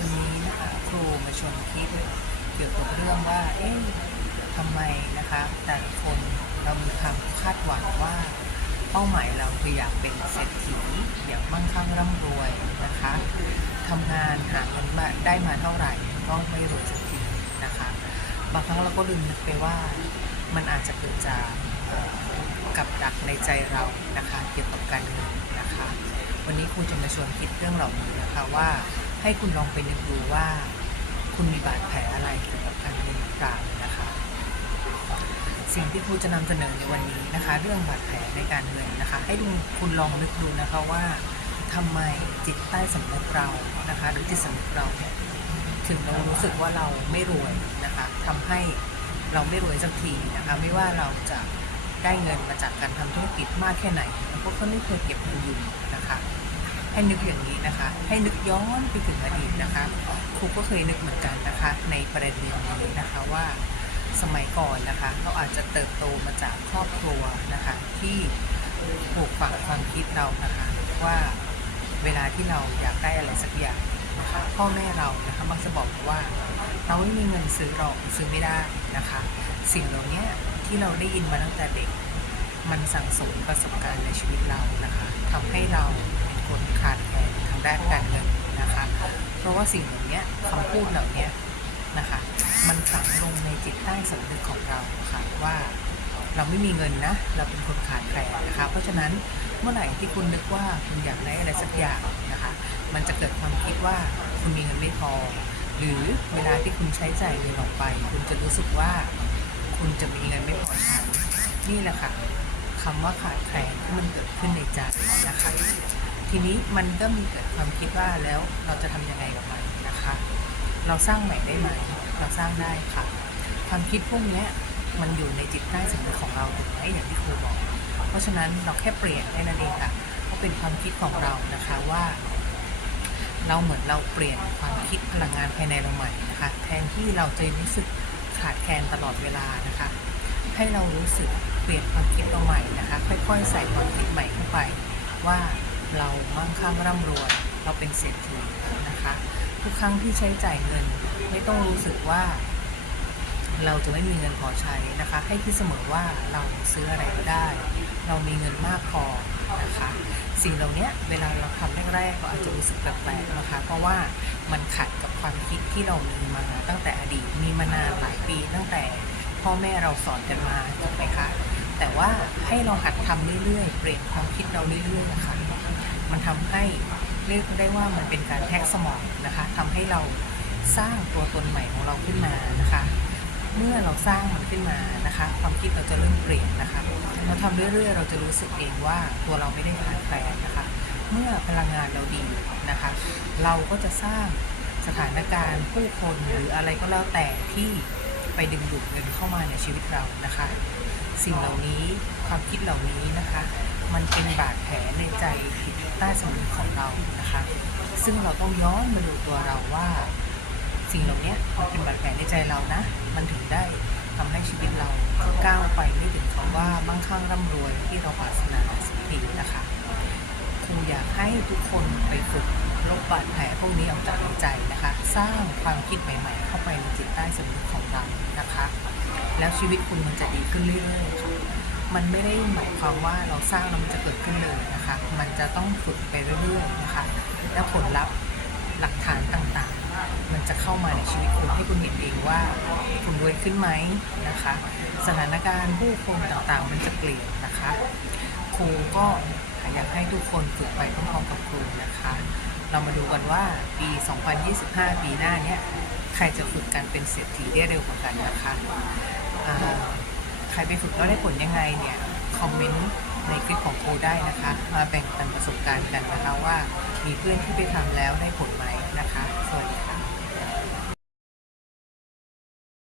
วันนี้นะคะครูมาชวนคิดเกี่ยวกับเรื่องว่า เอ๊ะทำไมนะคะ แต่คนเรามีความคาดหวังว่า เป้าหมายเราคืออยากเป็นเศรษฐีอยากมั่งคั่งร่ำรวยนะคะทำงานหาเงินมาได้มาเท่าไหร่ก็ไม่รวยสักทีนะคะ บางครั้งเราก็ลืมนึกไปว่ามันอาจจะเกิดจากกับดักในใจเรานะคะ เกี่ยวกับการเงินนะคะ วันนี้ครูจะมาชวนคิดเรื่องเหล่านี้นะคะว่า ให้คุณลองไปนึกดูว่า คุณมีบาดแผลอะไรเกี่ยวกับการเงินหรือเปล่านะคะ สิ่งที่ครูจะนำเสนอในวันนี้นะคะ เรื่องบาดแผลในการเงินนะคะ ให้ดูคุณลองนึกดูนะคะว่าทำไมจิตใต้สำนึกเรานะคะ หรือจิตสำนึกเราเนี่ยถึงเรารู้สึกว่าเราไม่รวยนะคะทำให้เราไม่รวยสักทีนะคะ ไม่ว่าเราจะได้เงินมาจากการทำธุรกิจมากแค่ไหนพวกเขาไม่เคยเก็บเงินอยู่นะคะ ให้นึกอย่างนี้นะคะ ให้นึกย้อนไปถึงอดีตนะคะครูก็เคยนึกเหมือนกันนะคะ ในประเด็นนี้นะคะว่าสมัยก่อนนะคะเราอาจจะเติบโตมาจากครอบครัวนะคะที่ปลูกฝังความคิดเรานะคะว่าเวลาที่เราอยากได้อะไรสักอย่างนะคะพ่อแม่เรานะคะมักจะบอกว่า เราไม่มีเงินซื้อหรอกซื้อไม่ได้นะคะ สิ่งเหล่านี้ที่เราได้ยินมาตั้งแต่เด็ก มันสั่งสมประสบการณ์ในชีวิตเรานะคะทำให้เรา คนขาดแคลนทางด้านการเงินนะคะ เพราะว่าสิ่งเหล่านี้คำพูดเหล่านี้นะคะ มันฝังลงในจิตใต้สำนึกของเราค่ะว่าเราไม่มีเงินนะ เราเป็นคนขาดแคลนนะคะ เพราะฉะนั้นเมื่อไหร่ที่คุณนึกว่าคุณอยากได้อะไรสักอย่างนะคะ มันจะเกิดความคิดว่าคุณมีเงินไม่พอ หรือเวลาที่คุณใช้จ่ายเงินออกไป คุณจะรู้สึกว่าคุณจะมีเงินไม่พอใช้นี่แหละค่ะคำว่าขาดแคลนที่มันเกิดขึ้นในใจนะคะ ทีนี้มันก็มีเกิดความคิดว่าแล้วเราจะทำยังไงกับมันนะคะ เราสร้างใหม่ได้ไหมเราสร้างได้ค่ะ ความคิดพวกนี้มันอยู่ในจิตใต้สำนึกของเราถูกไหมอย่างที่ครูบอก เพราะฉะนั้นเราแค่เปลี่ยนแค่นั้นเองค่ะก็เป็นความคิดของเรานะคะว่า เราเหมือนเราเปลี่ยนความคิดพลังงานภายในเราใหม่นะคะแทนที่เราจะรู้สึกขาดแคลนตลอดเวลานะคะ ให้เรารู้สึกเปลี่ยนความคิดเราใหม่นะคะ ค่อยๆ ใส่ความคิดใหม่เข้าไปว่า เรามั่งคั่งร่ำรวยเราเป็นเศรษฐีนะคะทุกครั้งที่ใช้จ่ายเงินไม่ต้องรู้สึกว่า เราจะไม่มีเงินพอใช้นะคะ ให้คิดเสมอว่าเราซื้ออะไรก็ได้ เรามีเงินมากพอนะคะ สิ่งเหล่านี้เวลาเราทำแรกๆก็อาจจะรู้สึกแปลกๆนะคะ เพราะว่ามันขัดกับความคิดที่เรามีมาตั้งแต่อดีตมีมานานหลายปีตั้งแต่พ่อแม่เราสอนกันมาถูกไหมคะแต่ว่าให้เราหัดทำเรื่อยๆเปลี่ยนความคิดเราเรื่อยๆนะคะ มันทำให้เรียกได้ว่ามันเป็นการแท็กสมองนะคะทำให้เราสร้างตัวตนใหม่ของเราขึ้นมานะคะ เมื่อเราสร้างมันขึ้นมานะคะ ความคิดเราจะเริ่มเปลี่ยนนะคะเราทำเรื่อยๆ เราจะรู้สึกเองว่าตัวเราไม่ได้ขาดแคลนนะคะ เมื่อพลังงานเราดีนะคะ เราก็จะสร้างสถานการณ์ผู้คนหรืออะไรก็แล้วแต่ที่ไปดึงดูดเงินเข้ามาในชีวิตเรานะคะ สิ่งเหล่านี้ความคิดเหล่านี้นะคะ มันเป็นบาดแผลในใจจิตใต้สำนึกของเรานะคะ ซึ่งเราต้องย้อนมาดูตัวเราว่า สิ่งเหล่านี้มันเป็นบาดแผลในใจเรานะ มันถึงได้ทำให้ชีวิตเราก้าวไปไม่ถึงคำว่ามั่งคั่งร่ำรวยที่เราปรารถนาสักทีนะคะครูอยากให้ทุกคนไปฝึกลบบาดแผลพวกนี้ออกจากในใจนะคะ สร้างความคิดใหม่ ๆ เข้าไปในจิตใต้สำนึกของเรานะคะ แล้วชีวิตคุณมันจะดีขึ้นเรื่อยๆค่ะ มันไม่ได้หมายความว่าเราสร้างแล้วมันจะเกิดขึ้นเลยนะคะ มันจะต้องฝึกไปเรื่อยๆนะคะ แล้วผลลัพธ์หลักฐานต่างๆ มันจะเข้ามาในชีวิตคุณให้คุณเห็นเองว่าคุณรวยขึ้นไหมนะคะ สถานการณ์ผู้คนต่างๆ มันจะเปลี่ยนนะคะ ครูก็อยากให้ทุกคนฝึกไปพร้อมๆกับครูนะคะ เรามาดูกันว่าปี 2025 ปีหน้าเนี้ยใครจะฝึกการเป็นเศรษฐีได้เร็วกว่ากันนะคะ รไปฝึกแล้วได้ผลยังไงเนี่ยคอมเมนต์ในคลิปของครูได้นะคะ มาแบ่งปันประสบการณ์กันนะคะว่ามีเพื่อนที่ไปทำแล้วได้ผลไหมนะคะ สวัสดีค่ะ